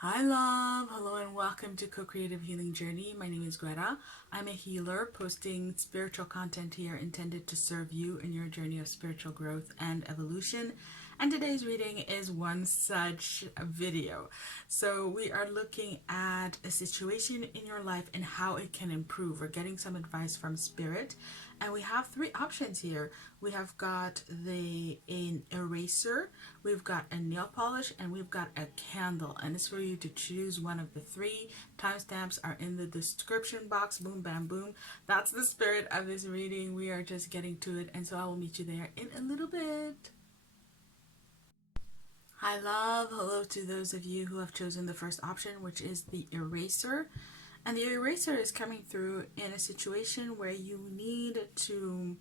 Hi love, hello and welcome to Co-Creative Healing Journey. My name is Greta. I'm a healer posting spiritual content here intended to serve you in your journey of spiritual growth and evolution. And today's reading is one such video. So we are looking at a situation in your life and how it can improve. We're getting some advice from spirit. And we have three options here. We have got an eraser, we've got a nail polish, and we've got a candle. And it's for you to choose one of the three. Timestamps are in the description box. Boom, bam, boom. That's the spirit of this reading. We are just getting to it. And so I will meet you there in a little bit. Hi love, hello to those of you who have chosen the first option, which is the eraser. And the eraser is coming through in a situation where you need to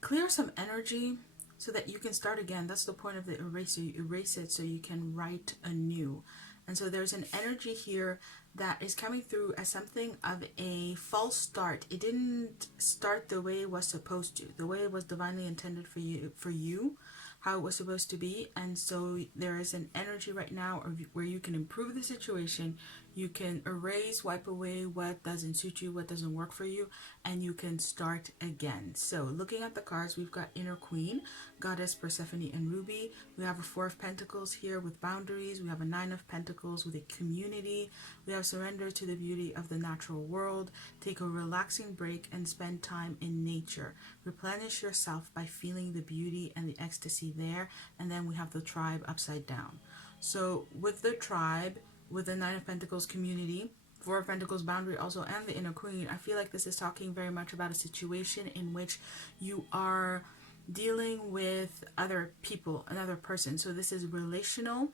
clear some energy so that you can start again. That's the point of the eraser. You erase it so you can write anew. And so there's an energy here that is coming through as something of a false start. It didn't start the way it was supposed to, the way it was divinely intended for you, how it was supposed to be. And so there is an energy right now where you can improve the situation. You can erase, wipe away what doesn't suit you, what doesn't work for you, and you can start again. So looking at the cards, we've got Inner Queen, Goddess Persephone and Ruby. We have a Four of Pentacles here with boundaries. We have a Nine of Pentacles with a community. We have surrender to the beauty of the natural world. Take a relaxing break and spend time in nature. Replenish yourself by feeling the beauty and the ecstasy there. And then we have the tribe upside down. So with the tribe, with the Nine of Pentacles community, Four of Pentacles boundary also, and the Inner Queen, I feel like this is talking very much about a situation in which you are dealing with other people, another person. So this is relational.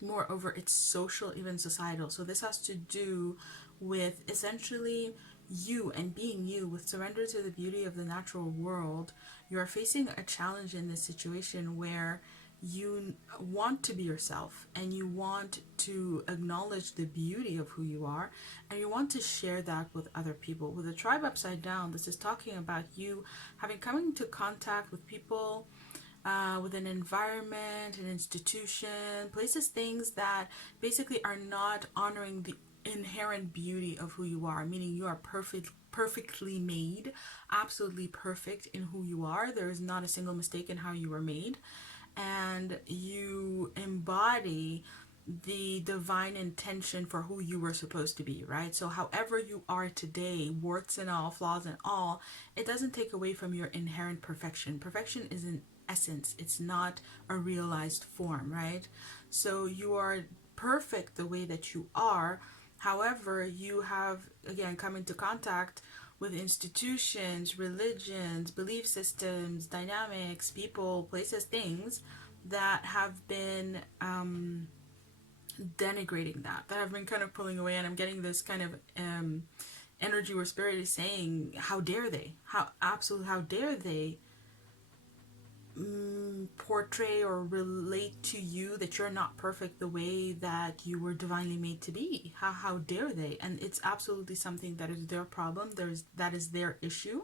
Moreover, it's social, even societal. So this has to do with essentially you and being you with surrender to the beauty of the natural world. You are facing a challenge in this situation where you want to be yourself and you want to acknowledge the beauty of who you are and you want to share that with other people. With the tribe upside down, this is talking about you having come into contact with people, with an environment, an institution, places, things that basically are not honoring the inherent beauty of who you are, meaning you are perfectly made, absolutely perfect in who you are. There is not a single mistake in how you were made, and you embody the divine intention for who you were supposed to be, right? So however you are today, warts and all, flaws and all, it doesn't take away from your inherent perfection. Perfection is an essence, it's not a realized form, right? So you are perfect the way that you are. However, you have again come into contact with institutions, religions, belief systems, dynamics, people, places, things that have been denigrating that have been kind of pulling away. And I'm getting this kind of energy where spirit is saying, how dare they, how dare they portray or relate to you that you're not perfect the way that you were divinely made to be. How dare they? And it's absolutely something that is their problem. That is their issue.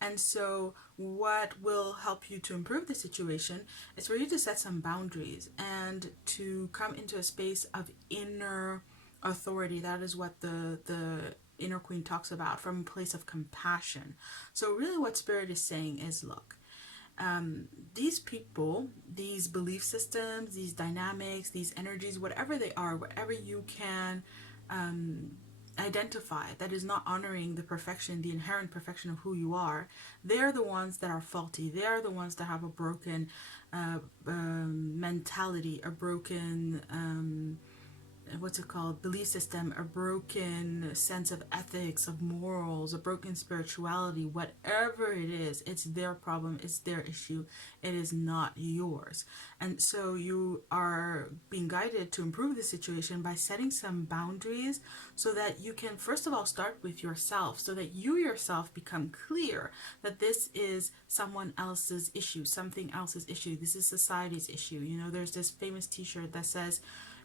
And so what will help you to improve the situation is for you to set some boundaries and to come into a space of inner authority. That is what the Inner Queen talks about, from a place of compassion. So really what spirit is saying is, look, these people, these belief systems, these dynamics, these energies, whatever they are, whatever you can identify that is not honoring the perfection, the inherent perfection of who you are, they're the ones that are faulty. They're the ones that have a broken mentality, a broken belief system, a broken sense of ethics, of morals, a broken spirituality. Whatever it is, it's their problem, it's their issue, it is not yours. And so you are being guided to improve the situation by setting some boundaries so that you can first of all start with yourself, so that you yourself become clear that this is someone else's issue, something else's issue, this is society's issue. You know, there's this famous t-shirt that says,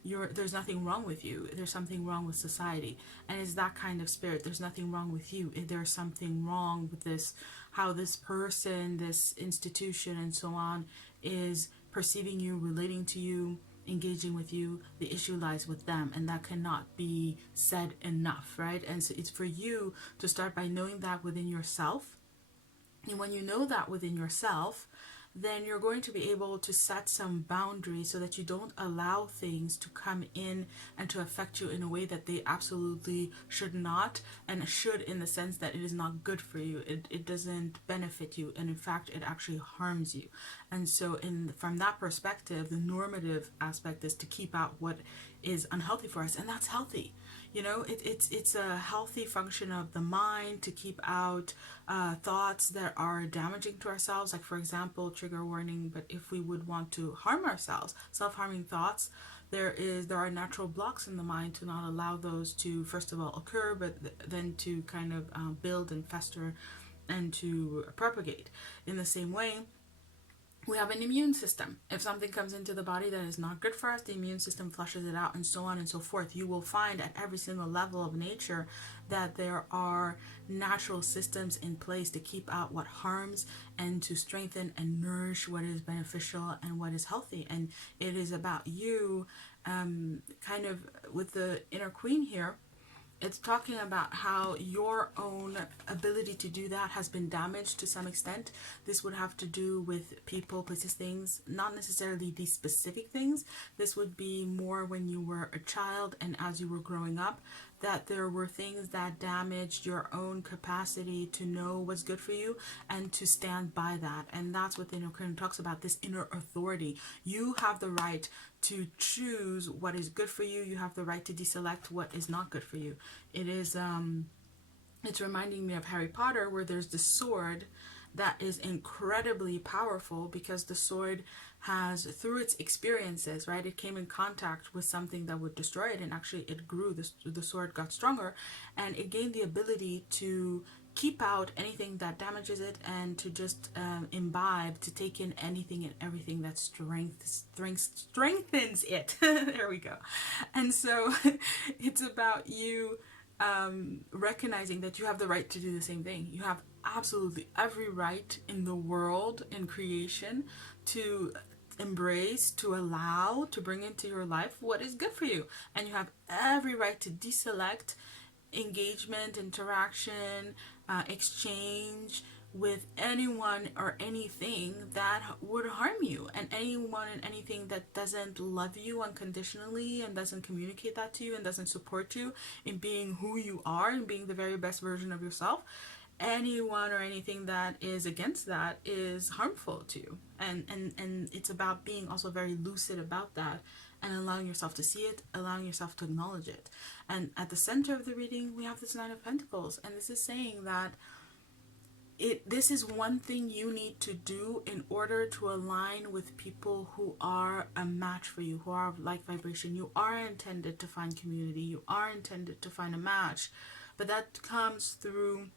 there's nothing wrong with you, there's something wrong with society. And it's that kind of spirit. There's nothing wrong with you, there's something wrong with this, how this person, this institution and so on is perceiving you, relating to you, engaging with you. The issue lies with them, and that cannot be said enough, right? And so it's for you to start by knowing that within yourself. And when you know that within yourself, then you're going to be able to set some boundaries so that you don't allow things to come in and to affect you in a way that they absolutely should not, and should in the sense that it is not good for you. It doesn't benefit you, and in fact it actually harms you. And so from that perspective, the normative aspect is to keep out what is unhealthy for us, and that's healthy. You know, it's a healthy function of the mind to keep out thoughts that are damaging to ourselves. Like, for example, trigger warning, but if we would want to harm ourselves, self-harming thoughts, there are natural blocks in the mind to not allow those to, first of all, occur, but then to kind of build and fester and to propagate. In the same way, we have an immune system. If something comes into the body that is not good for us, the immune system flushes it out, and so on and so forth. You will find at every single level of nature that there are natural systems in place to keep out what harms and to strengthen and nourish what is beneficial and what is healthy. And it is about you, kind of with the inner queen here. It's talking about how your own ability to do that has been damaged to some extent. This would have to do with people, places, things, not necessarily these specific things. This would be more when you were a child and as you were growing up, that there were things that damaged your own capacity to know what's good for you and to stand by that. And that's what the inner queen talks about, this inner authority. You have the right to choose what is good for you. You have the right to deselect what is not good for you. It is it's reminding me of Harry Potter, where there's this sword that is incredibly powerful because the sword has, through its experiences, right, it came in contact with something that would destroy it, and actually it grew. The sword got stronger, and it gained the ability to keep out anything that damages it, and to just imbibe, to take in anything and everything that strengthens it. There we go. And so it's about you recognizing that you have the right to do the same thing. You have absolutely every right in the world, in creation, to embrace, to allow, to bring into your life what is good for you. And you have every right to deselect engagement, interaction, exchange with anyone or anything that would harm you, and anyone and anything that doesn't love you unconditionally and doesn't communicate that to you and doesn't support you in being who you are and being the very best version of yourself. Anyone or anything that is against that is harmful to you, and it's about being also very lucid about that and allowing yourself to see it, allowing yourself to acknowledge it. And at the center of the reading, we have this Nine of Pentacles, and this is saying that this is one thing you need to do in order to align with people who are a match for you, who are of like vibration. You are intended to find community, you are intended to find a match, but that comes through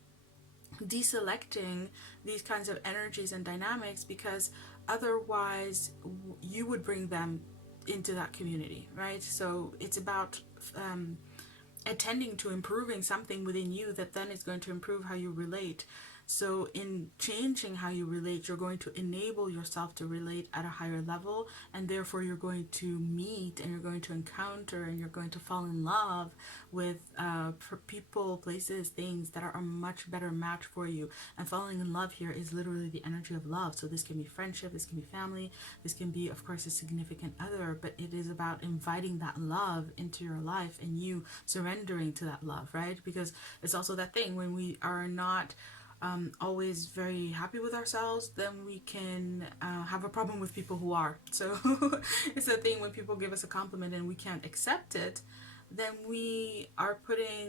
deselecting these kinds of energies and dynamics, because otherwise you would bring them into that community, right? So it's about attending to improving something within you that then is going to improve how you relate. So in changing how you relate, you're going to enable yourself to relate at a higher level, and therefore you're going to meet and you're going to encounter and you're going to fall in love with people, places, things that are a much better match for you. And falling in love here is literally the energy of love. So this can be friendship, this can be family, this can be, of course, a significant other, but it is about inviting that love into your life and you surrendering to that love, right? Because it's also that thing when we are not always very happy with ourselves, then we can have a problem with people who are. So it's a thing when people give us a compliment and we can't accept it, then we are putting,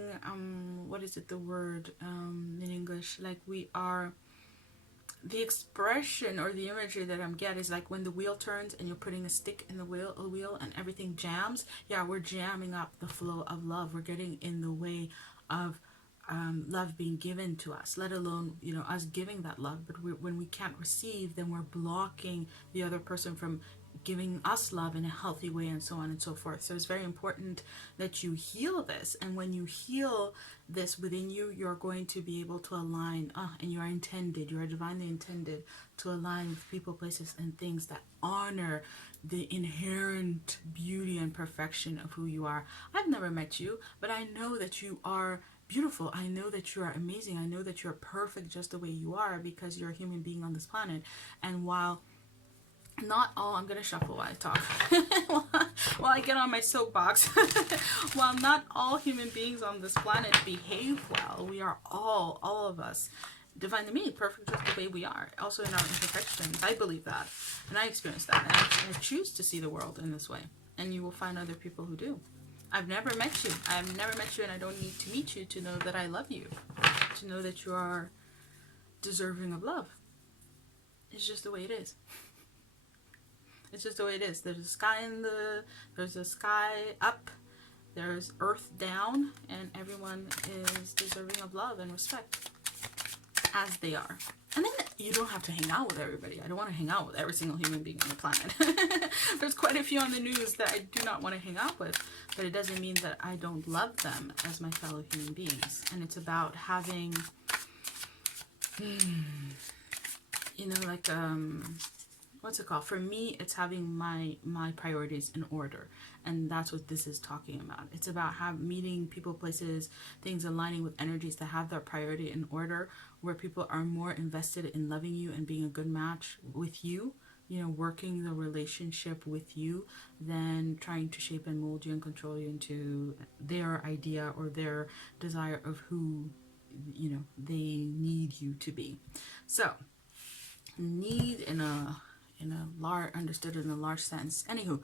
what is it, the word in English? Like we are, the expression or the imagery that I'm getting is like when the wheel turns and you're putting a stick in the wheel and everything jams. Yeah, we're jamming up the flow of love. We're getting in the way of love being given to us, let alone, you know, us giving that love. But when we can't receive, then we're blocking the other person from giving us love in a healthy way, and so on and so forth. So it's very important that you heal this. And when you heal this within you, you're going to be able to align, and you are divinely intended to align with people, places, and things that honor the inherent beauty and perfection of who you are. I've never met you, but I know that you are beautiful. I know that you are amazing. I know that you're perfect just the way you are, because you're a human being on this planet. And while not all, I'm going to shuffle while I talk, while I get on my soapbox, while not all human beings on this planet behave well, we are all of us, divinely made, perfect just the way we are, also in our imperfections. I believe that, and I experience that, and I choose to see the world in this way, and you will find other people who do. I've never met you, and I don't need to meet you to know that I love you, to know that you are deserving of love. It's just the way it is. It's just the way it is. There's a sky up, there's earth down, and everyone is deserving of love and respect as they are. And then you don't have to hang out with everybody. I don't want to hang out with every single human being on the planet. There's quite a few on the news that I do not want to hang out with, but it doesn't mean that I don't love them as my fellow human beings. And it's about having, what's it called? For me, it's having my priorities in order, and that's what this is talking about. It's about meeting people, places, things, aligning with energies that have their priority in order, where people are more invested in loving you and being a good match with you, working the relationship with you, than trying to shape and mold you and control you into their idea or their desire of who, they need you to be. So, need understood in a large sense. Anywho,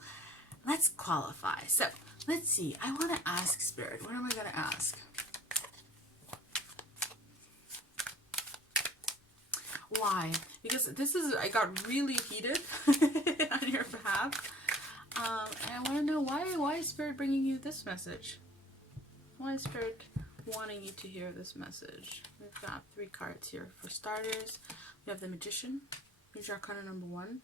let's qualify. So let's see. I want to ask Spirit. What am I going to ask? Why? Because I got really heated on your behalf. And I want to know why is Spirit bringing you this message? Why is Spirit wanting you to hear this message? We've got 3 cards here. For starters, we have the Magician, Major Arcana number 1.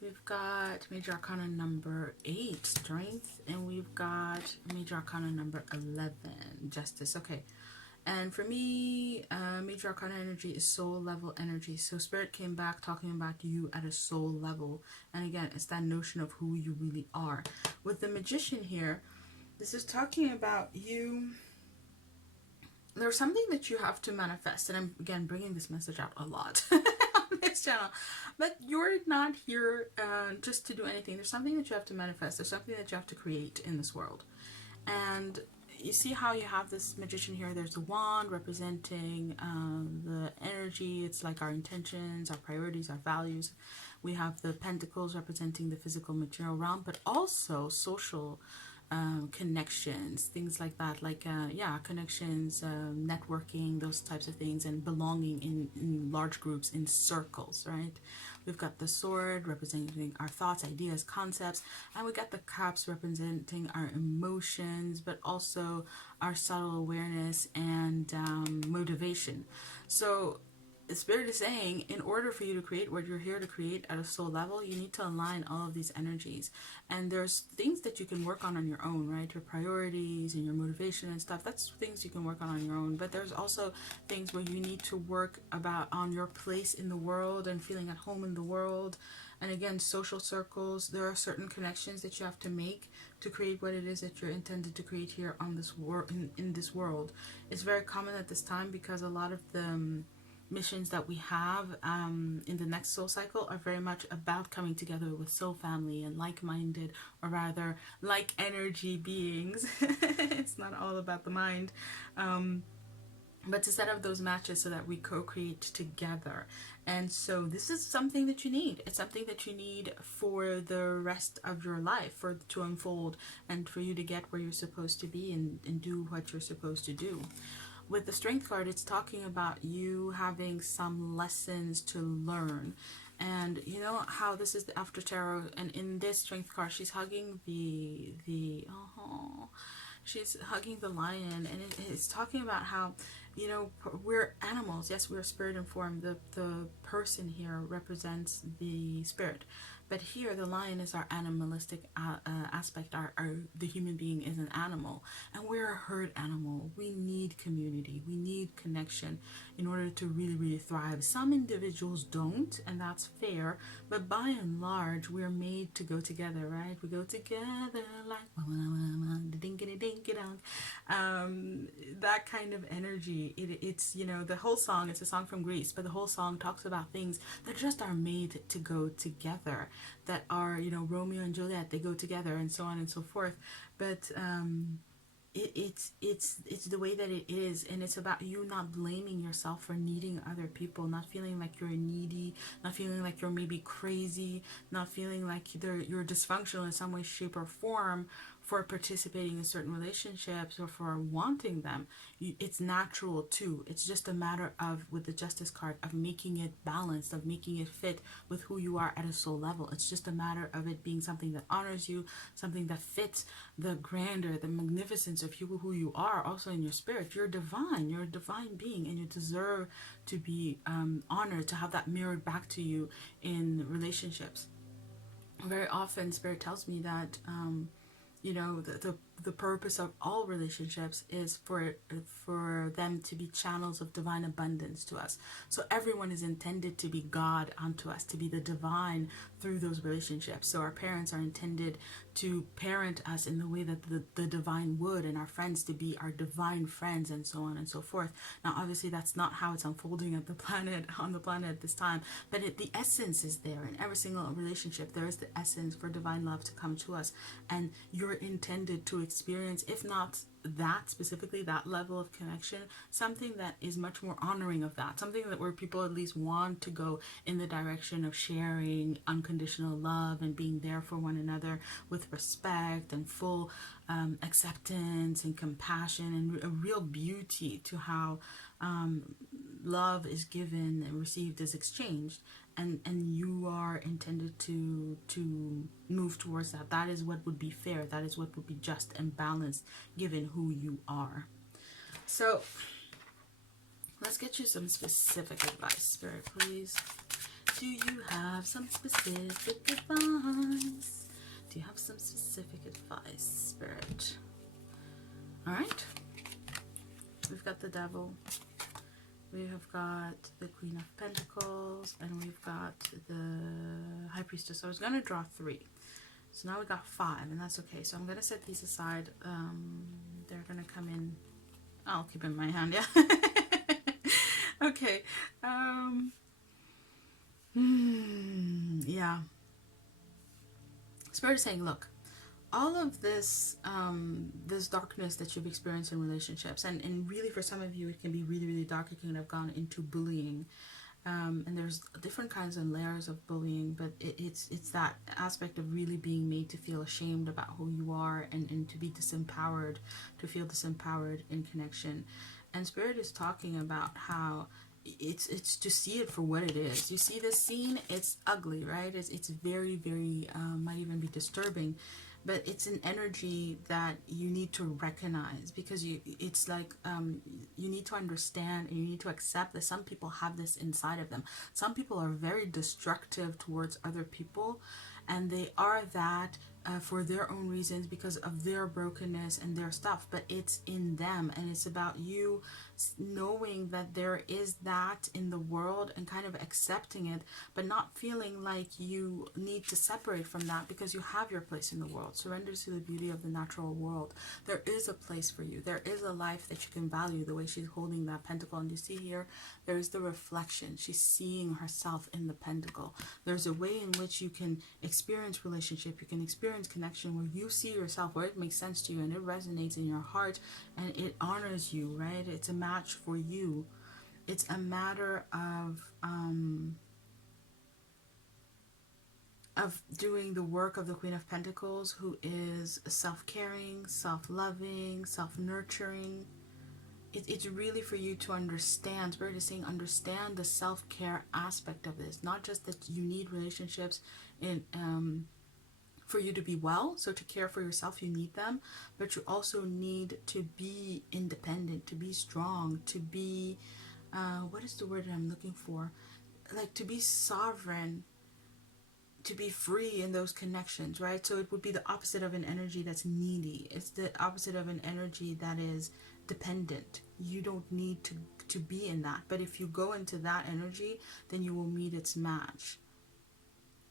We've got Major Arcana number 8, Strength, and we've got Major Arcana number 11, Justice. Okay, and for me, Major Arcana energy is soul level energy. So Spirit came back talking about you at a soul level, and again, it's that notion of who you really are. With the Magician here, this is talking about you. There's something that you have to manifest, and I'm again bringing this message out a lot on this channel, but you're not here just to do anything. There's something that you have to manifest. There's something that you have to create in this world. And you see how you have this Magician here. There's the wand representing the energy. It's like our intentions, our priorities, our values. We have the pentacles representing the physical material realm, but also social connections, things like that, like connections, networking, those types of things, and belonging in large groups, in circles, right? We've got the sword representing our thoughts, ideas, concepts, and we got the cups representing our emotions, but also our subtle awareness and motivation. So the Spirit is saying, in order for you to create what you're here to create at a soul level, you need to align all of these energies. And there's things that you can work on your own, right? Your priorities and your motivation and stuff. That's things you can work on your own. But there's also things where you need to work on your place in the world and feeling at home in the world. And again, social circles. There are certain connections that you have to make to create what it is that you're intended to create here on this in this world. It's very common at this time because a lot of the missions that we have in the next soul cycle are very much about coming together with soul family and like-minded, or rather like energy beings. It's not all about the mind, but to set up those matches so that we co-create together. And so this is something that you need. It's something that you need for the rest of your life, to unfold and for you to get where you're supposed to be and do what you're supposed to do. With the Strength card, it's talking about you having some lessons to learn. And you know how this is the After Tarot, and in this Strength card, she's hugging she's hugging the lion, and it's talking about how, we're animals. Yes, we're spirit informed. The person here represents the spirit, But here, the lion is our animalistic aspect. The human being is an animal, and we're a herd animal. We need community. We need connection in order to really, really thrive. Some individuals don't, and that's fair. But by and large, we're made to go together, right? We go together like that kind of energy. It's, you know, the whole song. It's a song from Greece, but the whole song talks about things that just are made to go together, that are, you know, Romeo and Juliet, they go together, and so on and so forth. But it's the way that it is, and it's about you not blaming yourself for needing other people, not feeling like you're needy, not feeling like you're maybe crazy, not feeling like you're dysfunctional in some way, shape, or form for participating in certain relationships or for wanting them. It's natural too. It's just a matter of, with the Justice card, of making it balanced, of making it fit with who you are at a soul level. It's just a matter of it being something that honors you, something that fits the grandeur, the magnificence of you, who you are, also in your spirit. You're divine. You're a divine being, and you deserve to be honored, to have that mirrored back to you in relationships. Very often, Spirit tells me that you know, the purpose of all relationships is for them to be channels of divine abundance to us. So everyone is intended to be God unto us, to be the divine through those relationships. So our parents are intended to parent us in the way that the divine would, and our friends to be our divine friends, and so on and so forth. Now, obviously, that's not how it's unfolding on the planet at this time, but the essence is there in every single relationship. There is the essence for divine love to come to us, and you're intended to experience, if not that specifically, that level of connection, something that is much more honoring of that, something that where people at least want to go in the direction of sharing unconditional love and being there for one another with respect and full acceptance and compassion, and a real beauty to how love is given and received is exchanged, and you are intended to move towards that. That is what would be fair. That is what would be just and balanced given who you are. So let's get you some specific advice, Spirit, please. Do you have some specific advice? Do you have some specific advice, Spirit? All right. We've got the Devil. We have got the Queen of Pentacles, and we've got the High Priestess. So I was going to draw 3. So now we got 5, and that's okay. So I'm going to set these aside. They're going to come in. I'll keep in my hand, yeah. Okay. Yeah. Spirit is saying, look, all of this this darkness that you've experienced in relationships, and really for some of you it can be really, really dark. It can have gone into bullying, and there's different kinds and layers of bullying, but it's that aspect of really being made to feel ashamed about who you are, and to be disempowered, to feel disempowered in connection. And Spirit is talking about how it's to see it for what it is. You see this scene, it's ugly, right? It's very, very might even be disturbing, but it's an energy that you need to recognize, because it's like you need to understand and you need to accept that some people have this inside of them. Some people are very destructive towards other people, and they are that for their own reasons, because of their brokenness and their stuff, but it's in them, and it's about you knowing that there is that in the world and kind of accepting it, but not feeling like you need to separate from that, because you have your place in the world. Surrender to the beauty of the natural world. There is a place for you. There is a life that you can value. The way she's holding that pentacle, and you see here, there is the reflection. She's seeing herself in the pentacle. There's a way in which you can experience relationship, you can experience connection, where you see yourself, where it makes sense to you and it resonates in your heart and it honors you, right? It's a match for you. It's a matter of doing the work of the Queen of Pentacles, who is self-caring, self-loving, self-nurturing. It's really for you to understand. Spirit is saying, understand the self-care aspect of this. Not just that you need relationships in for you to be well, so to care for yourself, you need them, but you also need to be independent, to be strong, to be, what is the word that I'm looking for? Like, to be sovereign, to be free in those connections, right? So it would be the opposite of an energy that's needy. It's the opposite of an energy that is dependent. You don't need to be in that. But if you go into that energy, then you will meet its match.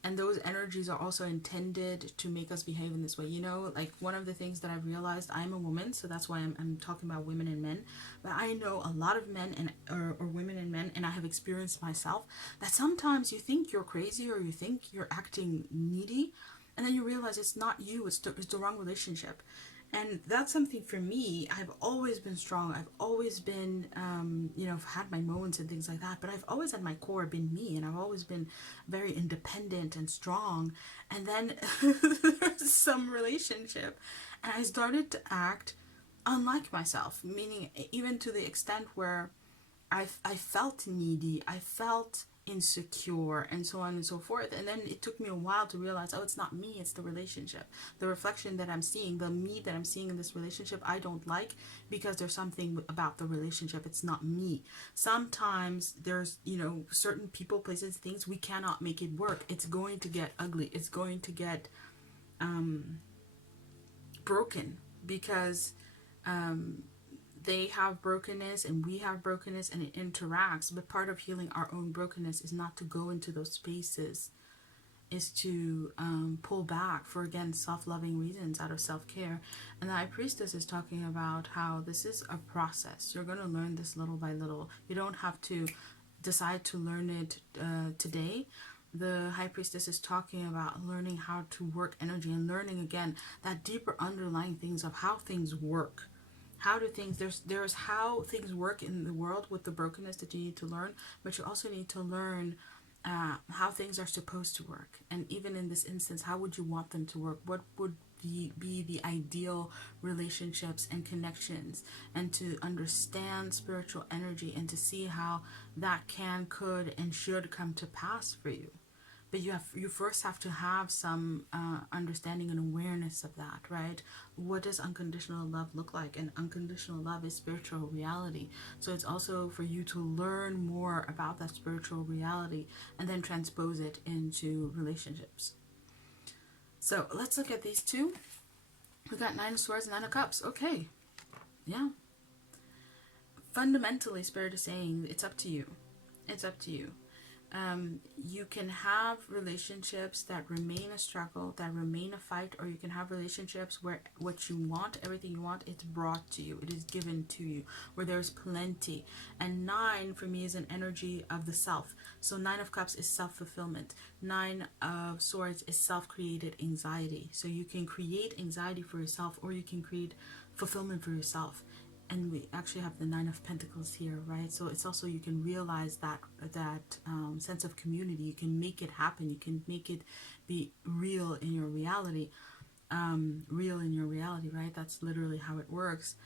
And those energies are also intended to make us behave in this way. You know, like one of the things that I've realized, I'm a woman, so that's why I'm talking about women and men. But I know a lot of men and or women and men, and I have experienced myself, that sometimes you think you're crazy or you think you're acting needy, and then you realize it's not you, it's the wrong relationship. And that's something for me. I've always been strong. I've always been, you know, I've had my moments and things like that. But I've always at my core been me. And I've always been very independent and strong. And then there's some relationship. And I started to act unlike myself. Meaning even to the extent where I felt needy. I felt insecure and so on and so forth. And then it took me a while to realize, oh, it's not me, it's the relationship. The reflection that I'm seeing, the me that I'm seeing in this relationship, I don't like, because there's something about the relationship. It's not me. Sometimes there's, you know, certain people, places, things, we cannot make it work. It's going to get ugly. It's going to get broken, because they have brokenness and we have brokenness, and it interacts. But part of healing our own brokenness is not to go into those spaces, is to pull back for, again, self-loving reasons, out of self-care. And the High Priestess is talking about how this is a process. You're going to learn this little by little. You don't have to decide to learn it today. The High Priestess is talking about learning how to work energy and learning, again, that deeper underlying things of how things work. How do things, there's how things work in the world with the brokenness that you need to learn, but you also need to learn how things are supposed to work. And even in this instance, how would you want them to work? What would be the ideal relationships and connections, and to understand spiritual energy and to see how that can, could, and should come to pass for you. But you first have to have some understanding and awareness of that, right? What does unconditional love look like? And unconditional love is spiritual reality. So it's also for you to learn more about that spiritual reality and then transpose it into relationships. So let's look at these two. We got 9 of Swords, 9 of Cups. Okay. Yeah. Fundamentally, Spirit is saying it's up to you. It's up to you. You can have relationships that remain a struggle, that remain a fight, or you can have relationships where what you want, everything you want, it's brought to you, it is given to you, where there's plenty. And 9 for me is an energy of the self. So 9 of Cups is self-fulfillment. 9 of Swords is self-created anxiety. So you can create anxiety for yourself, or you can create fulfillment for yourself. And we actually have the 9 of Pentacles here, right? So it's also, you can realize that sense of community. You can make it happen. You can make it be real in your reality. Real in your reality, right? That's literally how it works.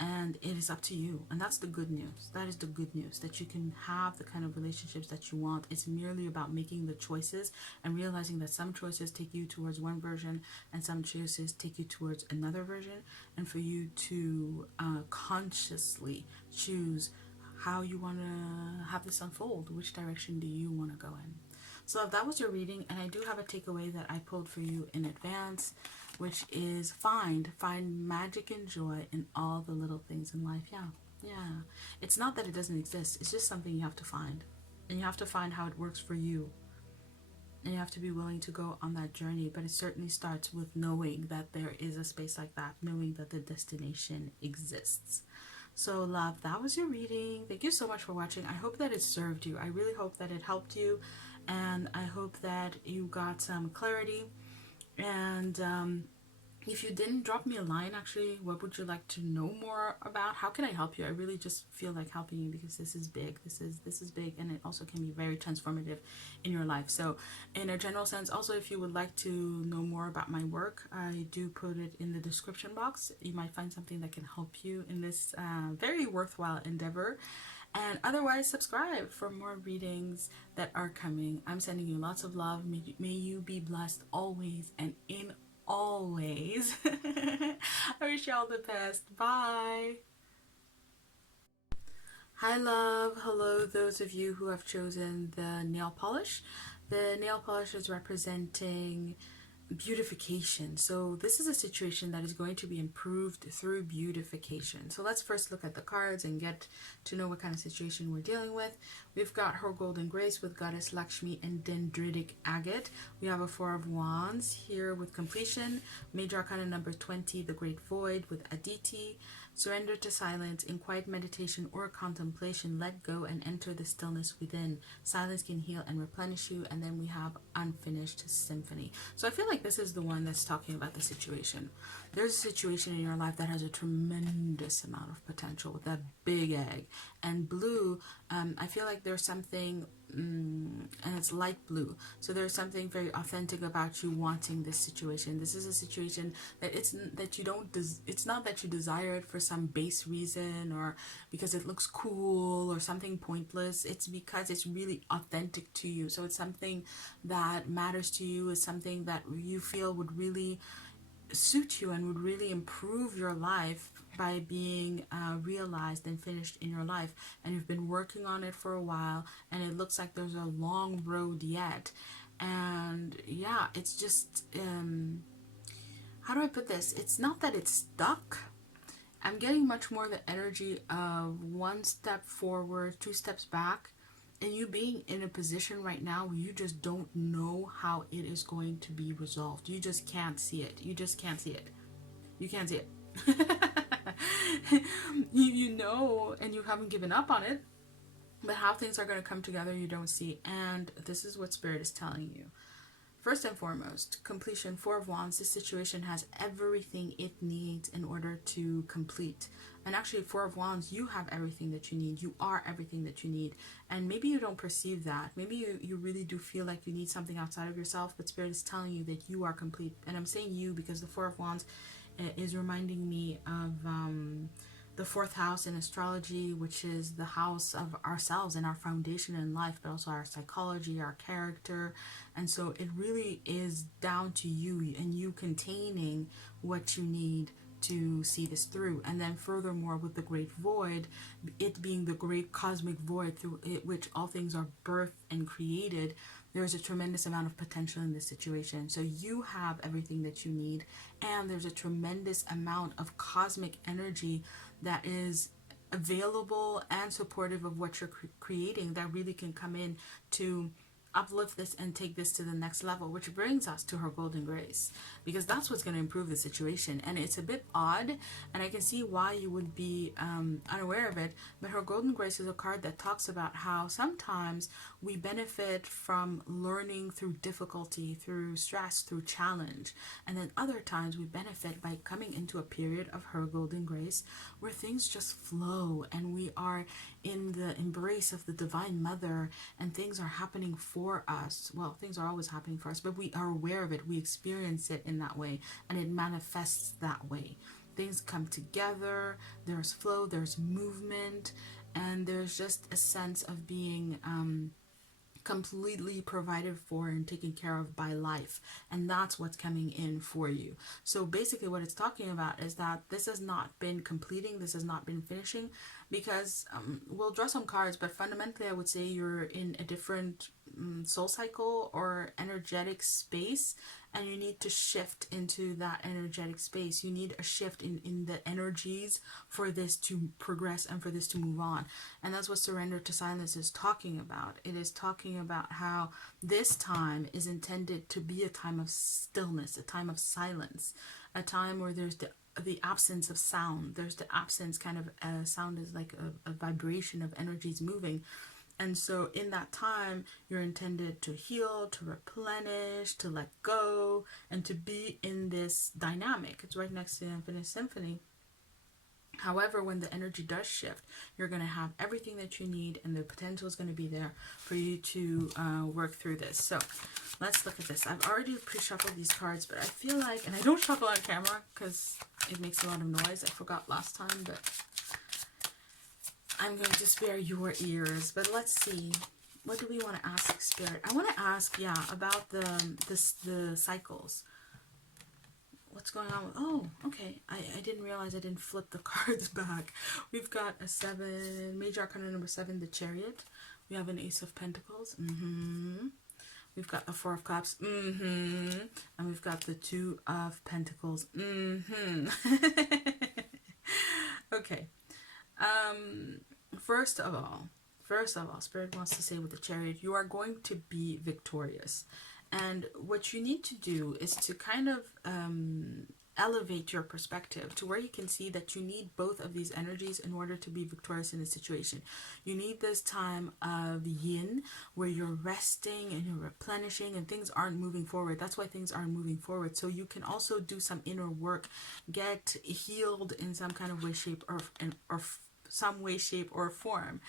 And it is up to you. And that's the good news. That is the good news, that you can have the kind of relationships that you want. It's merely about making the choices and realizing that some choices take you towards one version and some choices take you towards another version. And for you to consciously choose how you want to have this unfold. Which direction do you want to go in? So if that was your reading, and I do have a takeaway that I pulled for you in advance, which is find magic and joy in all the little things in life. Yeah. It's not that it doesn't exist. It's just something you have to find. And you have to find how it works for you. And you have to be willing to go on that journey. But it certainly starts with knowing that there is a space like that, knowing that the destination exists. So love, that was your reading. Thank you so much for watching. I hope that it served you. I really hope that it helped you. And I hope that you got some clarity. And if you didn't, drop me a line. Actually, what would you like to know more about? How can I help you? I really just feel like helping you, because this is big. This is big, and it also can be very transformative in your life. So in a general sense, also, if you would like to know more about my work, I do put it in the description box. You might find something that can help you in this very worthwhile endeavor. And otherwise, subscribe for more readings that are coming. I'm sending you lots of love. May you be blessed always and in always. I wish you all the best. Bye. Hi love. Hello those of you who have chosen the nail polish. The nail polish is representing beautification. So this is a situation that is going to be improved through beautification. So let's first look at the cards and get to know what kind of situation we're dealing with. We've got her Golden Grace with Goddess Lakshmi and Dendritic Agate. We have a Four of Wands here with completion. Major Arcana number 20, the Great Void with Aditi. Surrender to silence. In quiet meditation or contemplation, let go and enter the stillness within. Silence can heal and replenish you. And then we have Unfinished Symphony. So I feel like this is the one that's talking about the situation. There's a situation in your life that has a tremendous amount of potential with that big egg. And blue, I feel like there's something, and it's light blue. So there's something very authentic about you wanting this situation. This is a situation that it's not that you desire it for some base reason or because it looks cool or something pointless. It's because it's really authentic to you. So it's something that matters to you. It's something that you feel would really suit you and would really improve your life by being realized and finished in your life. And you've been working on it for a while and it looks like there's a long road yet. And yeah, it's just how do I put this? It's not that it's stuck. I'm getting much more the energy of one step forward, two steps back, and you being in a position right now where you just don't know how it is going to be resolved. You just can't see it. You just can't see it. You can't see it. you know, and you haven't given up on it, but how things are going to come together you don't see. And this is what Spirit is telling you. First and foremost, completion, Four of Wands. This situation has everything it needs in order to complete. And actually, Four of Wands, you have everything that you need. You are everything that you need. And maybe you don't perceive that. Maybe you really do feel like you need something outside of yourself, but Spirit is telling you that you are complete. And I'm saying you because the Four of Wands is reminding me of the fourth house in astrology, which is the house of ourselves and our foundation in life, but also our psychology, our character. And so it really is down to you and you containing what you need to see this through. And then furthermore, with the Great Void, it being the great cosmic void through it which all things are birthed and created, there's a tremendous amount of potential in this situation. So you have everything that you need, and there's a tremendous amount of cosmic energy that is available and supportive of what you're creating that really can come in to uplift this and take this to the next level, which brings us to her Golden Grace, because that's what's going to improve the situation. And it's a bit odd, and I can see why you would be unaware of it, but her Golden Grace is a card that talks about how sometimes we benefit from learning through difficulty, through stress, through challenge, and then other times we benefit by coming into a period of her Golden Grace where things just flow and we are in the embrace of the Divine Mother and things are happening for us. Well, things are always happening for us, but we are aware of it. We experience it in that way, and it manifests that way. Things come together, there's flow, there's movement, and there's just a sense of being completely provided for and taken care of by life, and that's what's coming in for you. So basically what it's talking about is that this has not been completing, this has not been finishing, because we'll draw some cards, but fundamentally I would say you're in a different soul cycle or energetic space, and you need to shift into that energetic space. You need a shift in the energies for this to progress and for this to move on. And that's what Surrender to Silence is talking about. It is talking about how this time is intended to be a time of stillness, a time of silence, a time where there's the absence of sound. There's the absence, kind of sound is like a vibration of energies moving. And so in that time, you're intended to heal, to replenish, to let go, and to be in this dynamic. It's right next to the Infinite Symphony. However, when the energy does shift, you're going to have everything that you need, and the potential is going to be there for you to work through this. So let's look at this. I've already pre-shuffled these cards, but I feel like, and I don't shuffle on camera because it makes a lot of noise. I forgot last time, but I'm going to spare your ears. But let's see. What do we want to ask Spirit? I want to ask, about the cycles. What's going on? Oh, okay. I didn't realize I didn't flip the cards back. We've got a 7, Major Arcana number 7, the Chariot. We have an Ace of Pentacles. We've got the Four of Cups. And we've got the Two of Pentacles. Okay. First of all, Spirit wants to say with the Chariot, you are going to be victorious. And what you need to do is to kind of elevate your perspective to where you can see that you need both of these energies in order to be victorious in a situation. You need this time of yin where you're resting and you're replenishing and things aren't moving forward. That's why things aren't moving forward. So you can also do some inner work, get healed in some kind of way, shape, or some way, shape, or form.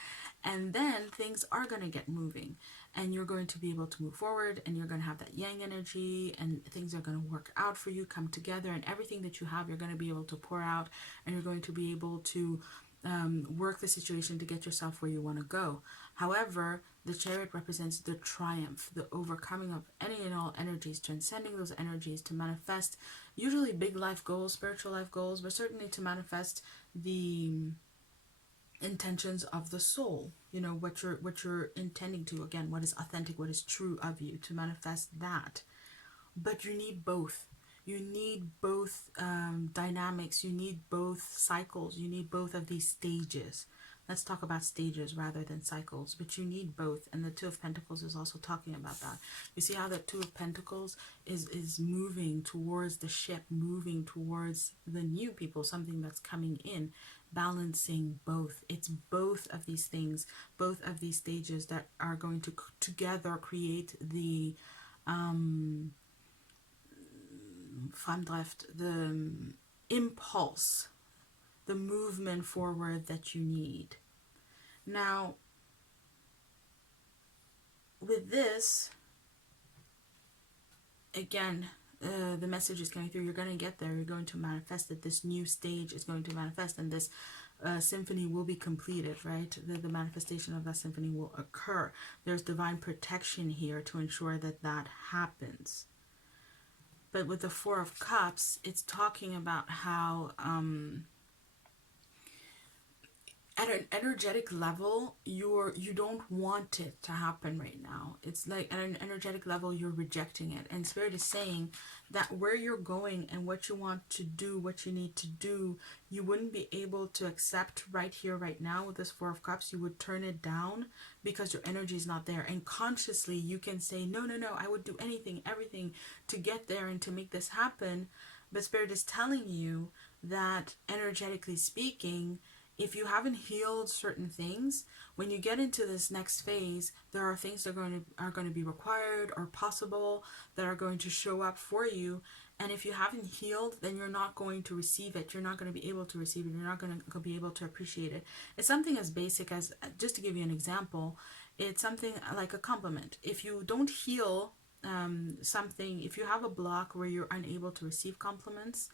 And then things are going to get moving and you're going to be able to move forward and you're going to have that yang energy and things are going to work out for you, come together, and everything that you have, you're going to be able to pour out and you're going to be able to work the situation to get yourself where you want to go. However, the Chariot represents the triumph, the overcoming of any and all energies, transcending those energies to manifest usually big life goals, spiritual life goals, but certainly to manifest the intentions of the soul, you know, what you're intending to, again, what is authentic, what is true of you, to manifest that. But you need both. You need both dynamics, you need both cycles, you need both of these stages. Let's talk about stages rather than cycles, but you need both. And the Two of Pentacles is also talking about that. You see how the Two of Pentacles is moving towards the ship, moving towards the new people, something that's coming in, balancing both. It's both of these things, both of these stages that are going to together create the Framdrift, the impulse, the movement forward that you need. Now, with this, again, the message is coming through. You're going to get there. You're going to manifest it. This new stage is going to manifest, and this symphony will be completed, right? The manifestation of that symphony will occur. There's divine protection here to ensure that that happens. But with the Four of Cups, it's talking about how at an energetic level, you don't want it to happen right now. It's like at an energetic level, you're rejecting it. And Spirit is saying that where you're going and what you want to do, what you need to do, you wouldn't be able to accept right here, right now with this Four of Cups. You would turn it down because your energy is not there. And consciously, you can say, no, I would do anything, everything to get there and to make this happen. But Spirit is telling you that energetically speaking, if you haven't healed certain things, when you get into this next phase, there are things that are going to be required or possible that are going to show up for you. And if you haven't healed, then you're not going to receive it. You're not going to be able to receive it. You're not going to be able to appreciate it. It's something as basic as, just to give you an example, it's something like a compliment. If you don't heal something, if you have a block where you're unable to receive compliments,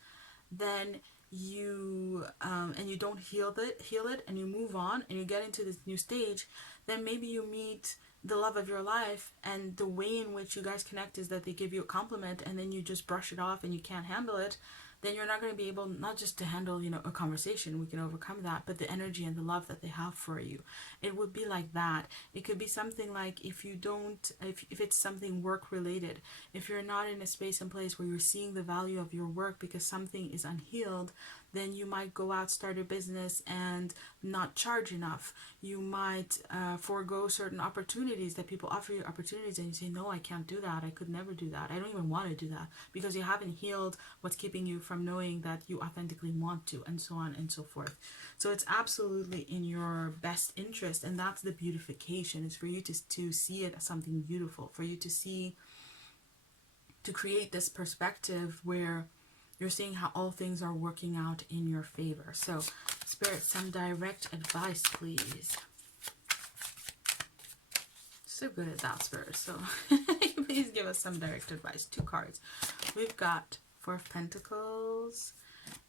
then you and you don't heal it and you move on and you get into this new stage, then maybe you meet the love of your life and the way in which you guys connect is that they give you a compliment and then you just brush it off and you can't handle it. Then you're not going to be able not just to handle, a conversation, we can overcome that, but the energy and the love that they have for you. It would be like that. It could be something like if it's something work related, if you're not in a space and place where you're seeing the value of your work because something is unhealed, then you might go out, start a business and not charge enough. You might forego certain opportunities that people offer you opportunities and you say, no, I can't do that. I could never do that. I don't even want to do that because you haven't healed what's keeping you from knowing that you authentically want to, and so on and so forth. So it's absolutely in your best interest, and that's the beautification, is for you to see it as something beautiful, for you to create this perspective where you're seeing how all things are working out in your favor. So, Spirit, some direct advice, please. So good at that, Spirit. So, please give us some direct advice. 2 cards. We've got Four of Pentacles,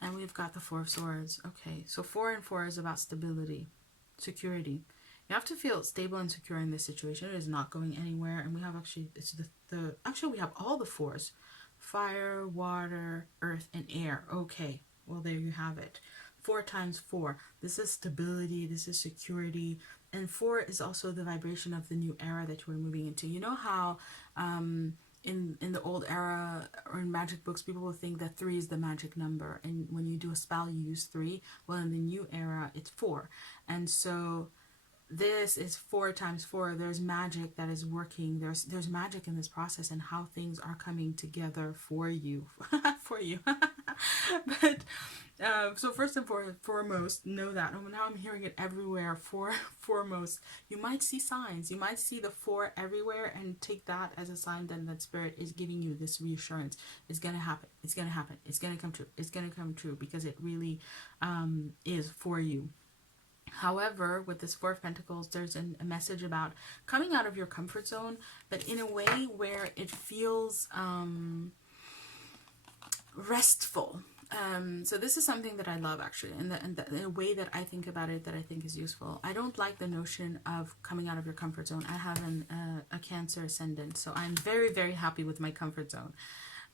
and we've got the Four of Swords. Okay, so 4 and 4 is about stability, security. You have to feel stable and secure in this situation. It is not going anywhere, and we have actually, we have all the 4s. Fire, water, earth, and air. Okay, well, there you have it. 4 times 4. This is stability. This is security. And 4 is also the vibration of the new era that we're moving into. You know how in the old era or in magic books, people will think that 3 is the magic number, and when you do a spell you use 3. Well, in the new era it's 4. And so this is 4 times 4. There's magic that is working. There's magic in this process and how things are coming together for you. For you. But so first and foremost, know that. And now I'm hearing it everywhere. Foremost, you might see signs. You might see the 4 everywhere, and take that as a sign that Spirit is giving you this reassurance. It's gonna happen. It's gonna happen. It's gonna come true. It's gonna come true, because it really is for you. However, with this 4 of Pentacles, there's a message about coming out of your comfort zone, but in a way where it feels restful. So this is something that I love, actually, and the way that I think about it, that I think is useful. I don't like the notion of coming out of your comfort zone. I have a Cancer ascendant, so I'm very, very happy with my comfort zone.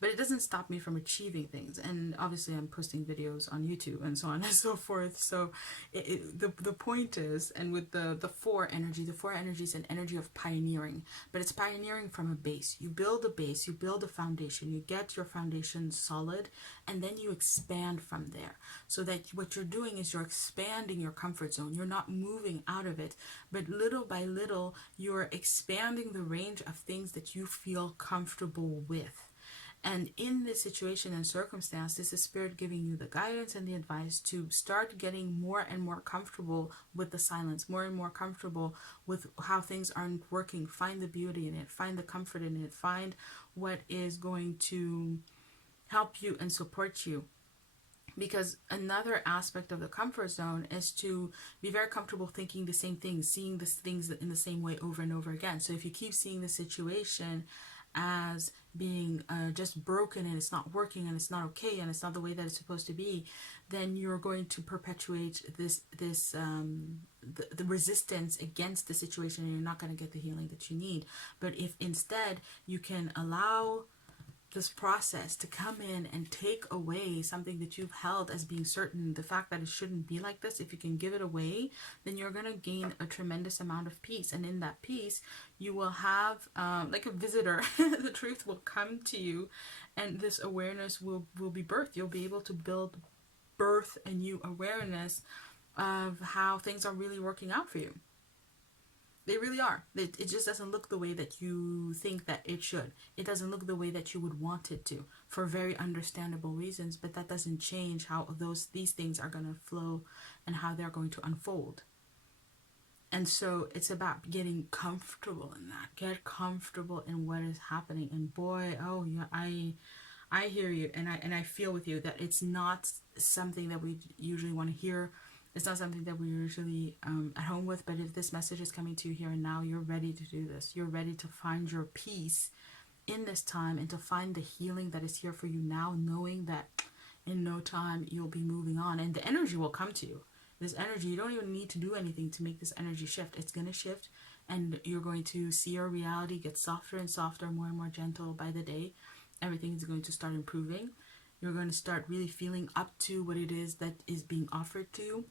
But it doesn't stop me from achieving things. And obviously I'm posting videos on YouTube and so on and so forth. So the point is, and with the 4 energy, the 4 energy is an energy of pioneering. But it's pioneering from a base. You build a base, you build a foundation, you get your foundation solid, and then you expand from there. So that what you're doing is you're expanding your comfort zone. You're not moving out of it, but little by little, you're expanding the range of things that you feel comfortable with. And in this situation and circumstance, this is Spirit giving you the guidance and the advice to start getting more and more comfortable with the silence, more and more comfortable with how things aren't working. Find the beauty in it, find the comfort in it, find what is going to help you and support you. Because another aspect of the comfort zone is to be very comfortable thinking the same things, seeing the things in the same way over and over again. So if you keep seeing the situation as being just broken, and it's not working, and it's not okay, and it's not the way that it's supposed to be, then you're going to perpetuate the resistance against the situation, and you're not going to get the healing that you need. But if instead you can allow this process to come in and take away something that you've held as being certain, the fact that it shouldn't be like this, if you can give it away, then you're going to gain a tremendous amount of peace. And in that peace, you will have like a visitor. The truth will come to you, and this awareness will be birthed. You'll be able to birth a new awareness of how things are really working out for you. They really are. It just doesn't look the way that you think that it should. It doesn't look the way that you would want it to, for very understandable reasons, but that doesn't change how these things are going to flow and how they're going to unfold. And so it's about getting comfortable in that. Get comfortable in what is happening. And boy, oh yeah, I hear you, and I feel with you that it's not something that we usually want to hear. It's not something that we're usually at home with, but if this message is coming to you here and now, you're ready to do this. You're ready to find your peace in this time, and to find the healing that is here for you now, knowing that in no time you'll be moving on, and the energy will come to you. This energy, you don't even need to do anything to make this energy shift. It's going to shift, and you're going to see your reality get softer and softer, more and more gentle by the day. Everything is going to start improving. You're going to start really feeling up to what it is that is being offered to you.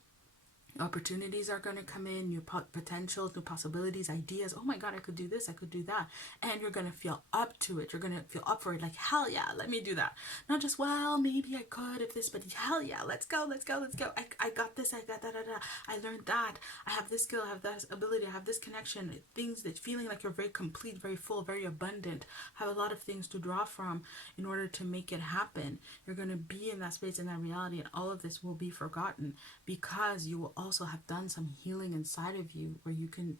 Opportunities are going to come in, new potentials, new possibilities, ideas. Oh my God, I could do this, I could do that. And you're going to feel up to it. You're going to feel up for it. Like, hell yeah, let me do that. Not just, well, maybe I could if this, but hell yeah, let's go, let's go, let's go. I got this, I got that, I learned that. I have this skill, I have that ability, I have this connection. Things that feeling like you're very complete, very full, very abundant. Have a lot of things to draw from in order to make it happen. You're going to be in that space, in that reality, and all of this will be forgotten, because you will also have done some healing inside of you where you can,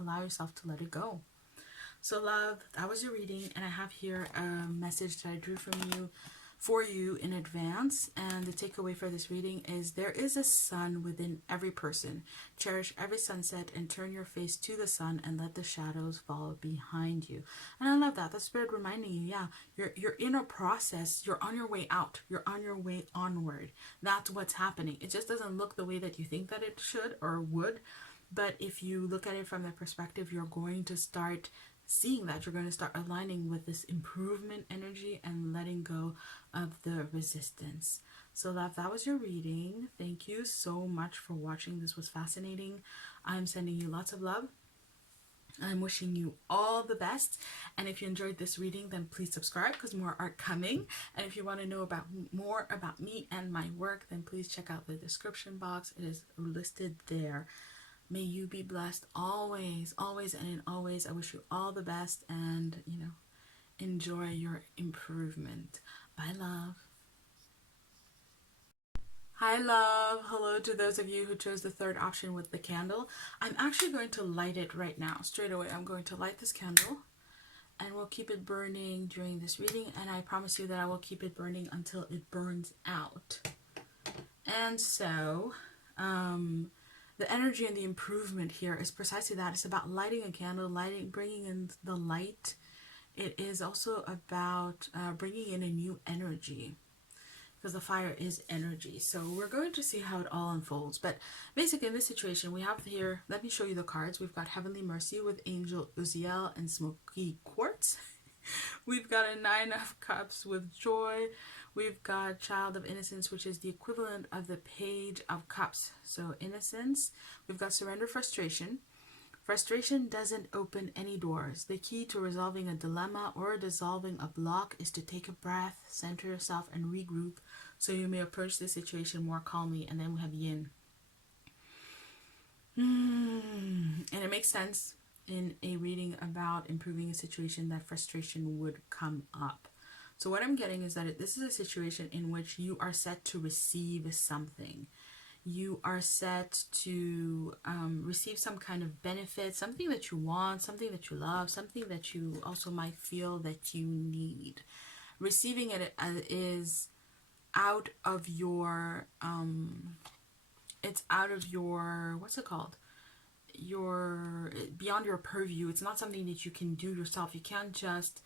allow yourself to let it go. So love, that was your reading, and I have here a message that I drew for you in advance. And the takeaway for this reading is, there is a sun within every person. Cherish every sunset and turn your face to the sun, and let the shadows fall behind you. And I love that. The Spirit reminding you, yeah, you're in a process. You're on your way out. You're on your way onward. That's what's happening. It just doesn't look the way that you think that it should or would. But if you look at it from that perspective, you're going to start seeing that. You're going to start aligning with this improvement energy and letting go of the resistance. So love, that was your reading. Thank you so much for watching. This was fascinating. I'm sending you lots of love. I'm wishing you all the best. And if you enjoyed this reading, then please subscribe because more are coming. And if you want to know about more about me and my work, then please check out the description box. It is listed there. May you be blessed always, always, and in always. I wish you all the best and, enjoy your improvement. Bye, love. Hi, love. Hello to those of you who chose the third option with the candle. I'm actually going to light it right now. Straight away, I'm going to light this candle and we'll keep it burning during this reading. And I promise you that I will keep it burning until it burns out. And so, the energy and the improvement here is precisely that. It's about lighting a candle, bringing in the light. It is also about bringing in a new energy, because the fire is energy. So we're going to see how it all unfolds. But basically in this situation, we have here, let me show you the cards. We've got Heavenly Mercy with Angel Uziel and Smoky Quartz. We've got a Nine of Cups with Joy. We've got Child of Innocence, which is the equivalent of the Page of Cups. So Innocence. We've got Surrender, Frustration. Frustration doesn't open any doors. The key to resolving a dilemma or dissolving a block is to take a breath, center yourself, and regroup so you may approach the situation more calmly. And then we have Yin. And it makes sense in a reading about improving a situation that frustration would come up. So what I'm getting is that this is a situation in which you are set to receive something. You are set to receive some kind of benefit, something that you want, something that you love, something that you also might feel that you need. Receiving it is out of your, it's out of your, what's it called? Beyond your purview. It's not something that you can do yourself. You can't just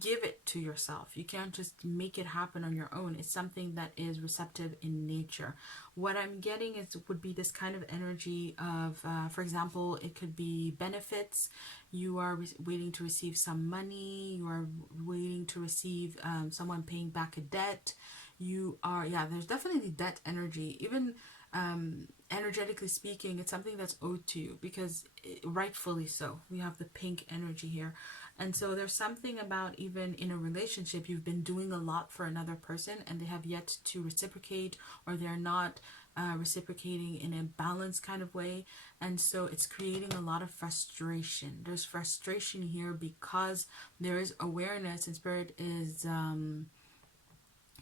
give it to yourself. You can't just make it happen on your own. It's something that is receptive in nature. What I'm getting would be this kind of energy of, for example, it could be benefits. You are waiting to receive some money. You are waiting to receive someone paying back a debt. You are, there's definitely debt energy. Even energetically speaking, it's something that's owed to you, because rightfully so. We have the pink energy here. And so there's something about, even in a relationship, you've been doing a lot for another person and they have yet to reciprocate, or they're not reciprocating in a balanced kind of way. And so it's creating a lot of frustration. There's frustration here because there is awareness, and Spirit is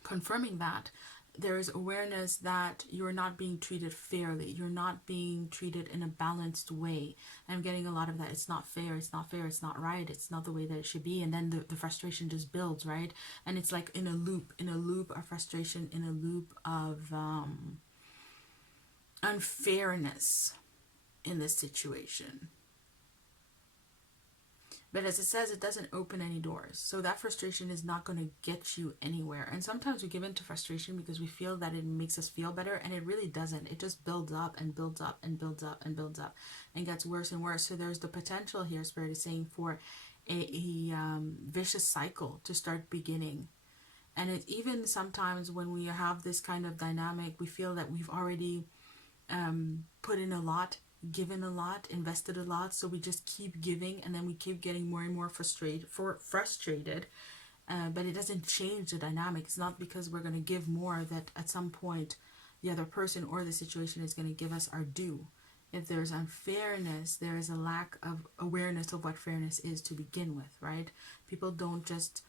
confirming that. There is awareness that you're not being treated fairly. You're not being treated in a balanced way. I'm getting a lot of that. It's not fair. It's not fair. It's not right. It's not the way that it should be. And then the frustration just builds, right? And it's like in a loop of frustration, in a loop of unfairness in this situation. But as it says, it doesn't open any doors. So that frustration is not going to get you anywhere. And sometimes we give in to frustration because we feel that it makes us feel better. And it really doesn't. It just builds up and builds up and builds up and builds up and gets worse and worse. So there's the potential here, Spirit is saying, for a vicious cycle to start beginning. And it even sometimes when we have this kind of dynamic, we feel that we've already put in a lot, given a lot, invested a lot, so we just keep giving, and then we keep getting more and more frustrated, but it doesn't change the dynamic. It's not because we're going to give more that at some point the other person or the situation is going to give us our due. If there's unfairness, there is a lack of awareness of what fairness is to begin with, right? People don't just,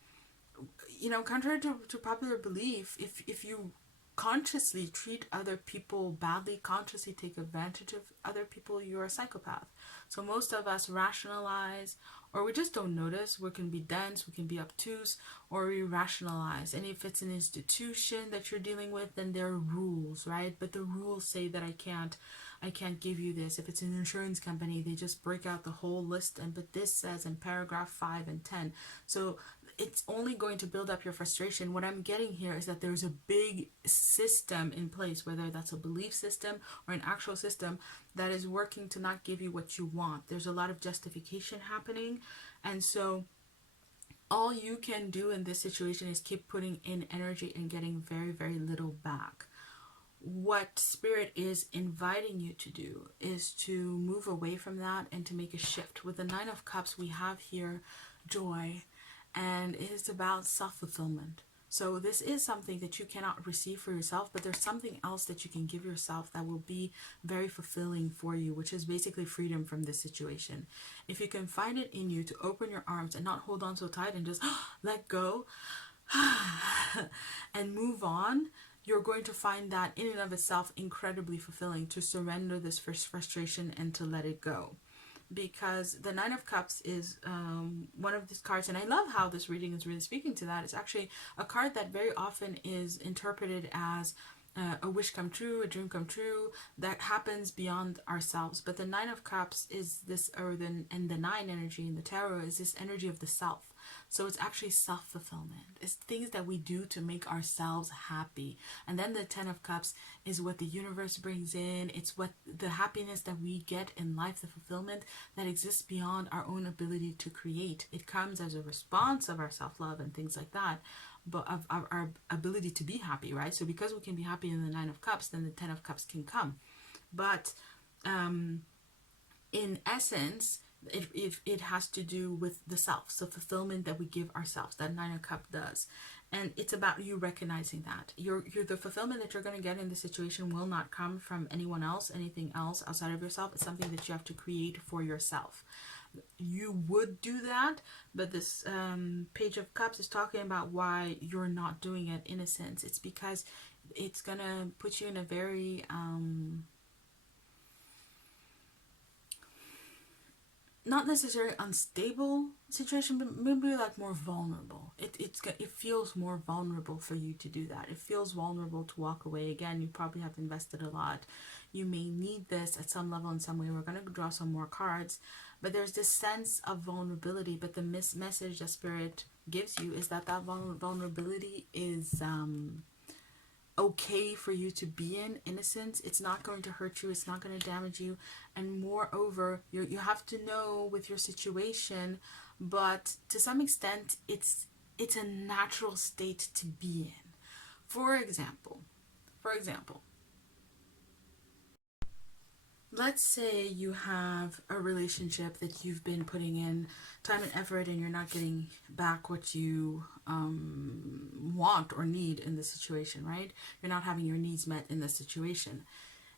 contrary to popular belief, if you consciously treat other people badly, consciously take advantage of other people, you're a psychopath. So most of us rationalize, or we just don't notice. We can be dense, we can be obtuse, or we rationalize. And if it's an institution that you're dealing with, then there are rules, right? But the rules say that I can't give you this. If it's an insurance company, they just break out the whole list, but this says in paragraph 5 and 10. So it's only going to build up your frustration. What I'm getting here is that there's a big system in place, whether that's a belief system or an actual system, that is working to not give you what you want. There's a lot of justification happening. And so all you can do in this situation is keep putting in energy and getting very, very little back. What Spirit is inviting you to do is to move away from that and to make a shift. With the Nine of Cups, we have here joy, and it is about self-fulfillment. So this is something that you cannot receive for yourself, but there's something else that you can give yourself that will be very fulfilling for you, which is basically freedom from this situation. If you can find it in you to open your arms and not hold on so tight and just let go and move on, you're going to find that in and of itself incredibly fulfilling, to surrender this first frustration and to let it go. Because the Nine of Cups is one of these cards, and I love how this reading is really speaking to that. It's actually a card that very often is interpreted as a wish come true, a dream come true, that happens beyond ourselves. But the Nine of Cups is this, and the Nine energy in the tarot is this energy of the self. So it's actually self-fulfillment. It's things that we do to make ourselves happy. And then the Ten of Cups is what the universe brings in. It's what the happiness that we get in life, the fulfillment that exists beyond our own ability to create. It comes as a response of our self-love and things like that, but of our ability to be happy, right? So because we can be happy in the Nine of Cups, then the Ten of Cups can come. But in essence, it has to do with the self, so fulfillment that we give ourselves, that Nine of Cups does. And it's about you recognizing that you're the fulfillment that you're going to get in the situation will not come from anyone else, anything else outside of yourself. It's something that you have to create for yourself. You would do that, but this Page of Cups is talking about why you're not doing it. In a sense, it's because it's gonna put you in a very not necessarily unstable situation, but maybe like more vulnerable. It feels more vulnerable for you to do that. It feels vulnerable to walk away. Again, you probably have invested a lot. You may need this at some level in some way. We're going to draw some more cards, but there's this sense of vulnerability. But the message that Spirit gives you is that vulnerability is okay for you to be in innocence. It's not going to hurt you, it's not going to damage you, and moreover, you have to know with your situation, but to some extent it's a natural state to be in. For example, let's say you have a relationship that you've been putting in time and effort and you're not getting back what you want or need in the situation, right? You're not having your needs met in the situation.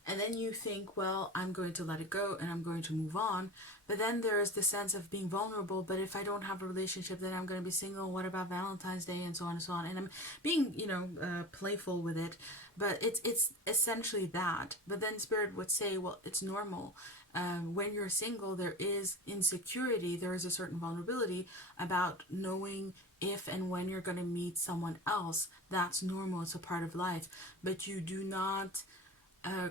And then you think, well, I'm going to let it go and I'm going to move on. But then there's the sense of being vulnerable. But if I don't have a relationship, then I'm going to be single. What about Valentine's Day and so on and so on? And I'm being, playful with it. But it's essentially that. But then Spirit would say, well, it's normal. When you're single, there is insecurity. There is a certain vulnerability about knowing if and when you're going to meet someone else. That's normal. It's a part of life. But you do not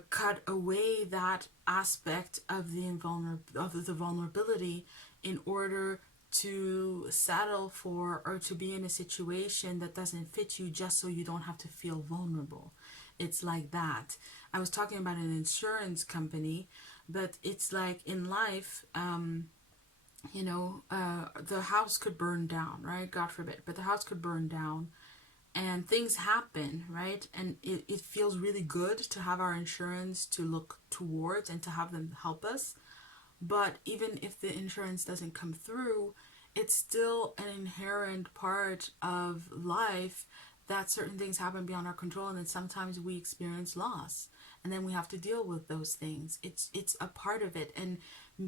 cut away that aspect of the vulnerability in order to settle for or to be in a situation that doesn't fit you just so you don't have to feel vulnerable. It's like that. I was talking about an insurance company, but it's like in life, the house could burn down, right? God forbid, but the house could burn down. And things happen, right? And it feels really good to have our insurance to look towards and to have them help us. But even if the insurance doesn't come through, it's still an inherent part of life that certain things happen beyond our control, and then sometimes we experience loss. And then we have to deal with those things. It's a part of it. And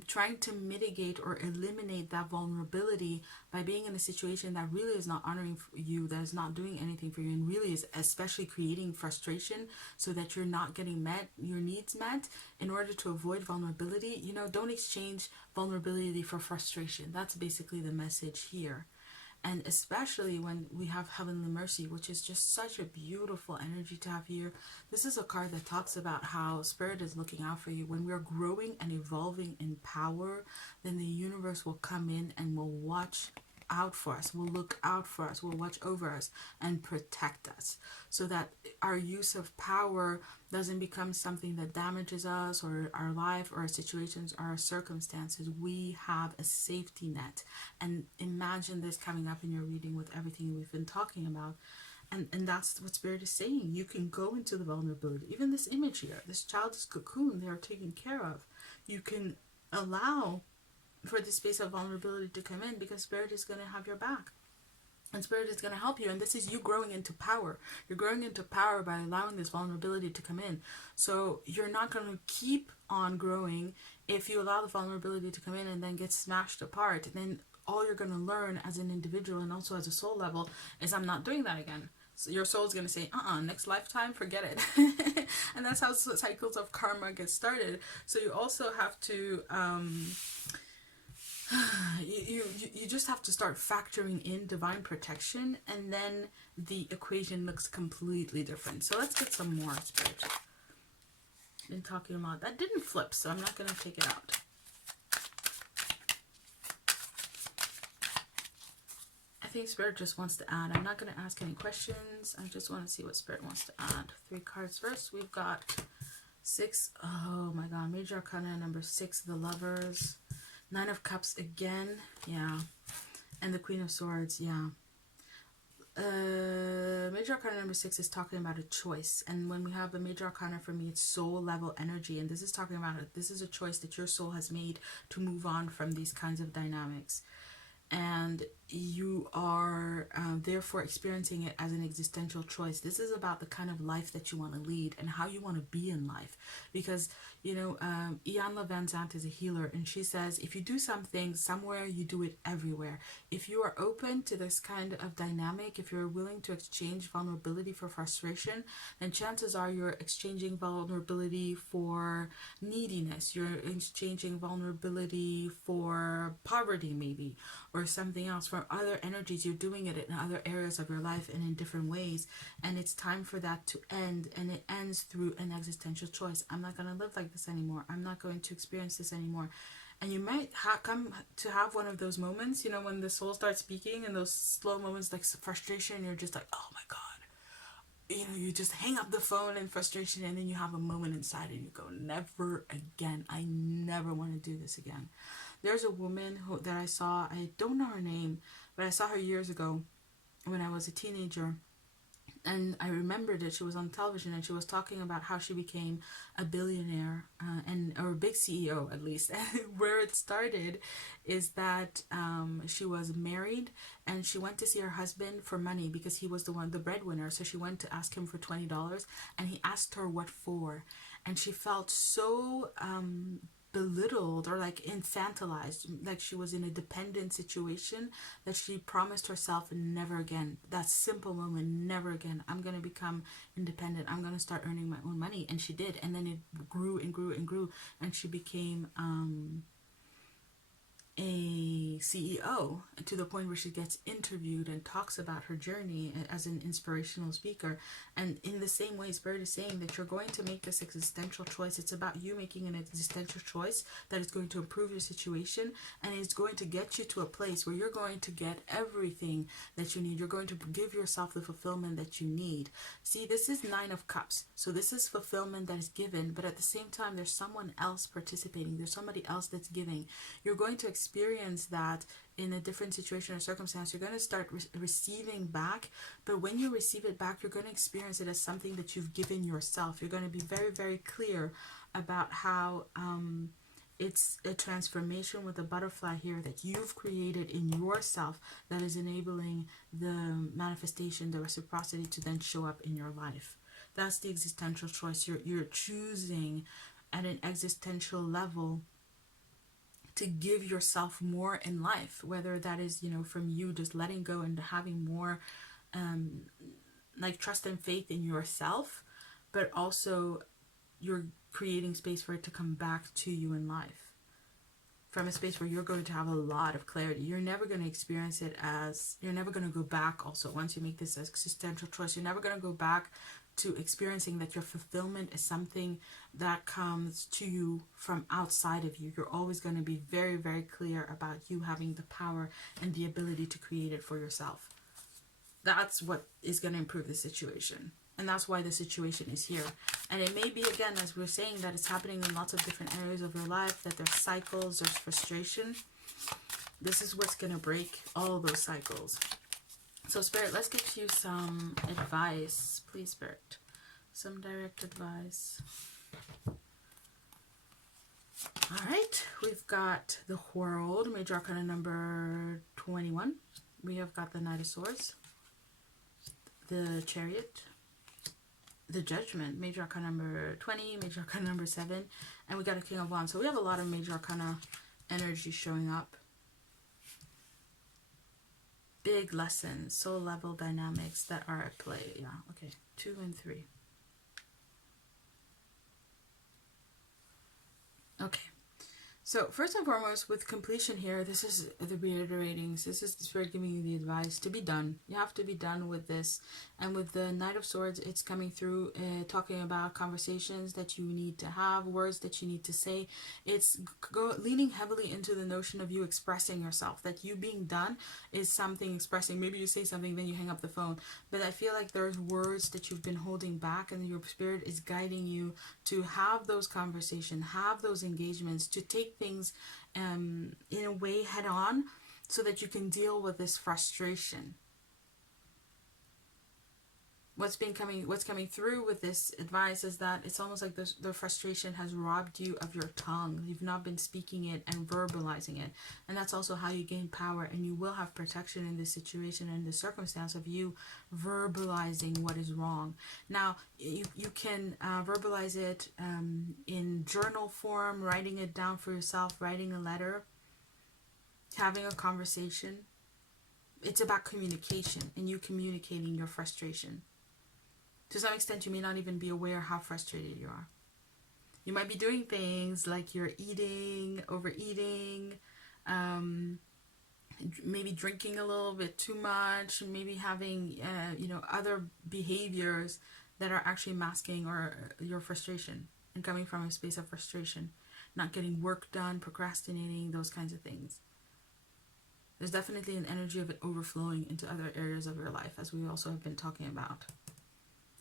trying to mitigate or eliminate that vulnerability by being in a situation that really is not honoring you, that is not doing anything for you, and really is especially creating frustration so that you're not getting your needs met, in order to avoid vulnerability, don't exchange vulnerability for frustration. That's basically the message here. And especially when we have Heavenly Mercy, which is just such a beautiful energy to have here. This is a card that talks about how Spirit is looking out for you. When we're growing and evolving in power, then the universe will come in and will watch out for us, will look out for us, will watch over us and protect us, so that our use of power doesn't become something that damages us or our life or our situations or our circumstances. We have a safety net. And imagine this coming up in your reading with everything we've been talking about. And that's what Spirit is saying. You can go into the vulnerability. Even this image here, this child's cocoon, they are taken care of. You can allow for this space of vulnerability to come in, because Spirit is going to have your back. And Spirit is going to help you. And this is you growing into power. You're growing into power by allowing this vulnerability to come in. So you're not going to keep on growing if you allow the vulnerability to come in and then get smashed apart. Then all you're going to learn as an individual and also as a soul level is, I'm not doing that again. So your soul is going to say, next lifetime, forget it. And that's how cycles of karma get started. So you also have to, you just have to start factoring in divine protection, and then the equation looks completely different. So let's get some more, Spirit. Been talking a lot. That didn't flip, so I'm not going to take it out. I think Spirit just wants to add. I'm not going to ask any questions. I just want to see what Spirit wants to add. 3 cards first. We've got 6. Oh my God. Major Arcana number 6. The Lovers. 9 of Cups again. Yeah. And the Queen of Swords. Yeah. Major Arcana number 6 is talking about a choice. And when we have a Major Arcana, for me, it's soul level energy. And this is talking about it. This is a choice that your soul has made to move on from these kinds of dynamics. And you are therefore experiencing it as an existential choice. This is about the kind of life that you want to lead and how you want to be in life. Because, you know, Iyanla Van Zandt is a healer, and she says, if you do something somewhere, you do it everywhere. If you are open to this kind of dynamic, if you're willing to exchange vulnerability for frustration, then chances are you're exchanging vulnerability for neediness. You're exchanging vulnerability for poverty, maybe, or something else, for other energies. You're doing it in other areas of your life and in different ways, and it's time for that to end. And it ends through an existential choice. I'm not going to live like this anymore. I'm not going to experience this anymore. And you might come to have one of those moments, you know, when the soul starts speaking, and those slow moments like frustration, you're just like, oh my God, you know, you just hang up the phone in frustration, and then you have a moment inside and you go, never again. I never want to do this again. There's a woman that I saw, I don't know her name, but I saw her years ago when I was a teenager. And I remembered that she was on television, and she was talking about how she became a billionaire or a big CEO, at least. Where it started is that she was married, and she went to see her husband for money because he was the breadwinner. So she went to ask him for $20, and he asked her what for. And she felt so belittled or like infantilized, like she was in a dependent situation, that she promised herself never again. That simple moment, never again. I'm going to become independent. I'm going to start earning my own money. And she did. And then it grew and grew and grew. And she became a CEO, to the point where she gets interviewed and talks about her journey as an inspirational speaker. And in the same way, Spirit is saying that you're going to make this existential choice. It's about you making an existential choice that is going to improve your situation, and it's going to get you to a place where you're going to get everything that you need. You're going to give yourself the fulfillment that you need. See, this is 9 of Cups. So this is fulfillment that is given, but at the same time, there's someone else participating. There's somebody else that's giving. You're going to experience that in a different situation or circumstance. You're going to start receiving back, but when you receive it back, you're going to experience it as something that you've given yourself. You're going to be very, very clear about how it's a transformation with a butterfly here that you've created in yourself that is enabling the manifestation, the reciprocity to then show up in your life. That's the existential choice. You're choosing at an existential level to give yourself more in life, whether that is, you know, from you just letting go and having more like trust and faith in yourself, but also you're creating space for it to come back to you in life from a space where you're going to have a lot of clarity. You're never going to experience it as, you're never going to go back. Also, once you make this existential choice, you're never going to go back to experiencing that your fulfillment is something that comes to you from outside of you. You're always going to be very, very clear about you having the power and the ability to create it for yourself. That's what is going to improve the situation. And that's why the situation is here. And it may be, again, as we're saying, that it's happening in lots of different areas of your life, that there's cycles, there's frustration. This is what's going to break all those cycles. So, Spirit, let's give you some advice. Please, Spirit. Some direct advice. All right. We've got the World, Major Arcana number 21. We have got the Knight of Swords, the Chariot, the Judgment, Major Arcana number 20, Major Arcana number 7, and we got a King of Wands. So we have a lot of Major Arcana energy showing up. Big lessons, soul level dynamics that are at play. Yeah, okay. 2 and 3. Okay. So first and foremost, with completion here, this is the reiterating. This is the Spirit giving you the advice to be done. You have to be done with this. And with the Knight of Swords, it's coming through talking about conversations that you need to have, words that you need to say. It's leaning heavily into the notion of you expressing yourself, that you being done is something expressing. Maybe you say something, then you hang up the phone. But I feel like there's words that you've been holding back, and your Spirit is guiding you to have those conversations, have those engagements, to take things in a way head on so that you can deal with this frustration. What's coming through with this advice is that it's almost like the frustration has robbed you of your tongue. You've not been speaking it and verbalizing it. And that's also how you gain power, and you will have protection in this situation and the circumstance of you verbalizing what is wrong. Now, you can verbalize it in journal form, writing it down for yourself, writing a letter, having a conversation. It's about communication and you communicating your frustration. To some extent, you may not even be aware how frustrated you are. You might be doing things like you're eating, overeating, maybe drinking a little bit too much, maybe having, other behaviors that are actually masking your frustration and coming from a space of frustration. Not getting work done, procrastinating, those kinds of things. There's definitely an energy of it overflowing into other areas of your life, as we also have been talking about.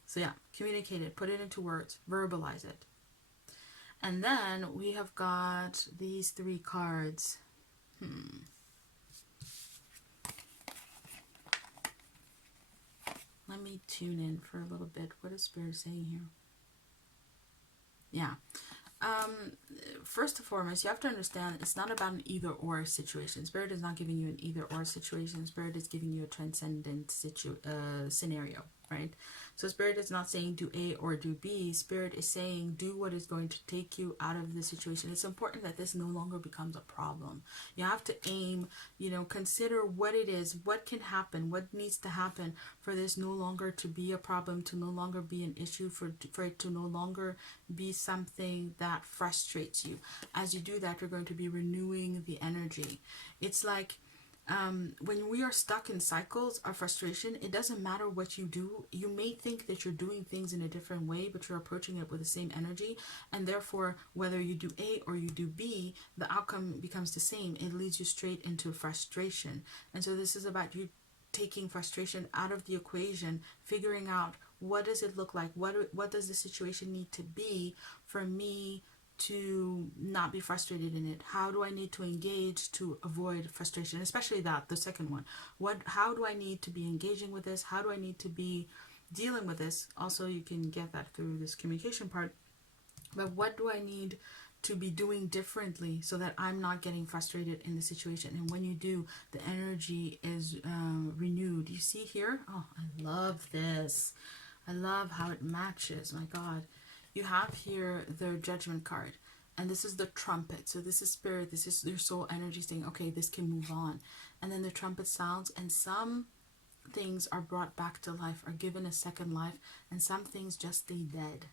So yeah, communicate it, put it into words, verbalize it. And then we have got these 3 cards. Let me tune in for a little bit. What is Spirit saying here? Yeah. First and foremost, you have to understand it's not about an either-or situation. Spirit is not giving you an either-or situation. Spirit is giving you a transcendent scenario, right? So Spirit is not saying do A or do B. Spirit is saying do what is going to take you out of the situation. It's important that this no longer becomes a problem. You have to aim, consider what it is, what can happen, what needs to happen for this no longer to be a problem, to no longer be an issue, for it to no longer be something that frustrates you. As you do that, you're going to be renewing the energy. It's like when we are stuck in cycles of frustration, it doesn't matter what you do. You may think that you're doing things in a different way, but you're approaching it with the same energy. And therefore, whether you do A or you do B, the outcome becomes the same. It leads you straight into frustration. And so this is about you taking frustration out of the equation, figuring out what does it look like? What does the situation need to be for me to not be frustrated in it? How do I need to engage to avoid frustration? Especially the second one. How do I need to be engaging with this? How do I need to be dealing with this? Also, you can get that through this communication part. But what do I need to be doing differently so that I'm not getting frustrated in the situation? And when you do, the energy is renewed. You see here? Oh, I love this. I love how it matches. My God. You have here the Judgment card, and this is the trumpet. So this is Spirit, this is your soul energy saying, okay, this can move on. And then the trumpet sounds, and some things are brought back to life, are given a second life, and some things just stay dead.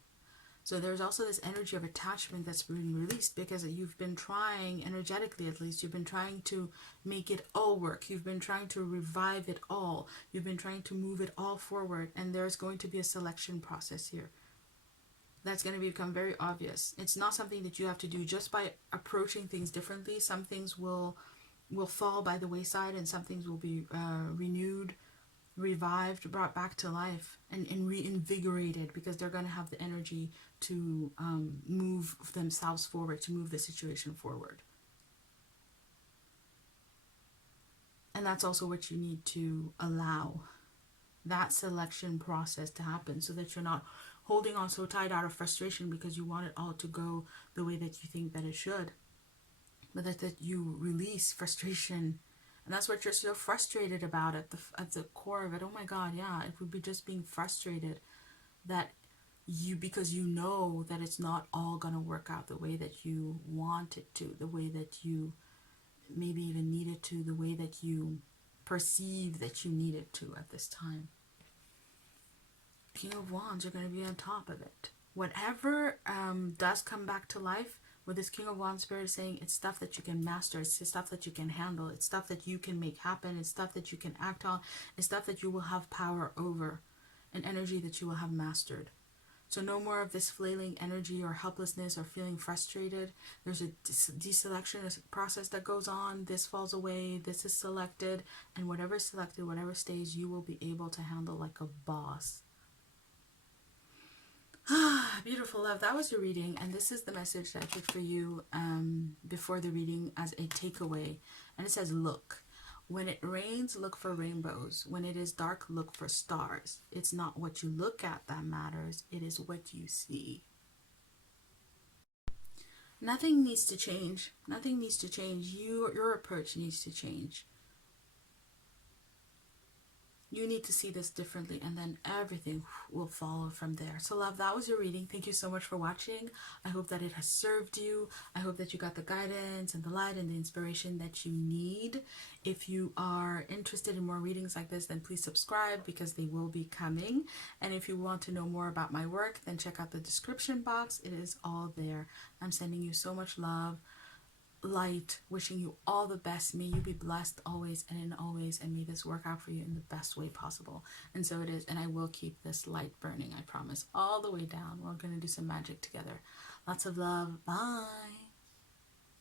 So there's also this energy of attachment that's being released because you've been trying, energetically at least, you've been trying to make it all work. You've been trying to revive it all. You've been trying to move it all forward. And there's going to be a selection process here. That's going to become very obvious. It's not something that you have to do just by approaching things differently. Some things will fall by the wayside, and some things will be renewed, revived, brought back to life, and reinvigorated, because they're going to have the energy to move themselves forward, to move the situation forward. And that's also what you need to allow, that selection process to happen, so that you're not holding on so tight out of frustration because you want it all to go the way that you think that it should. But that you release frustration. And that's what you're so frustrated about at the core of it. Oh my God, yeah, it would be just being frustrated that because you know that it's not all gonna work out the way that you want it to, the way that you maybe even need it to, the way that you perceive that you need it to at this time. King of Wands, you're going to be on top of it. Whatever does come back to life, with this King of Wands spirit saying, it's stuff that you can master, it's stuff that you can handle, it's stuff that you can make happen, it's stuff that you can act on, it's stuff that you will have power over, an energy that you will have mastered. So no more of this flailing energy or helplessness or feeling frustrated. There's a deselection process that goes on. This falls away, this is selected, and whatever is selected, whatever stays, you will be able to handle like a boss. Beautiful love. That was your reading, and this is the message that I took for you before the reading as a takeaway. And it says, look, when it rains, look for rainbows. When it is dark, look for stars. It's not what you look at that matters, it is what you see. Nothing needs to change. Nothing needs to change. Your approach needs to change. You need to see this differently, and then everything will follow from there. So love, that was your reading. Thank you so much for watching. I hope that it has served you. I hope that you got the guidance and the light and the inspiration that you need. If you are interested in more readings like this, then please subscribe, because they will be coming. And if you want to know more about my work, then check out the description box. It is all there. I'm sending you so much love, light, wishing you all the best. May you be blessed always and in always, and may this work out for you in the best way possible. And so it is, and I will keep this light burning, I promise, all the way down. We're going to do some magic together. Lots of love. Bye.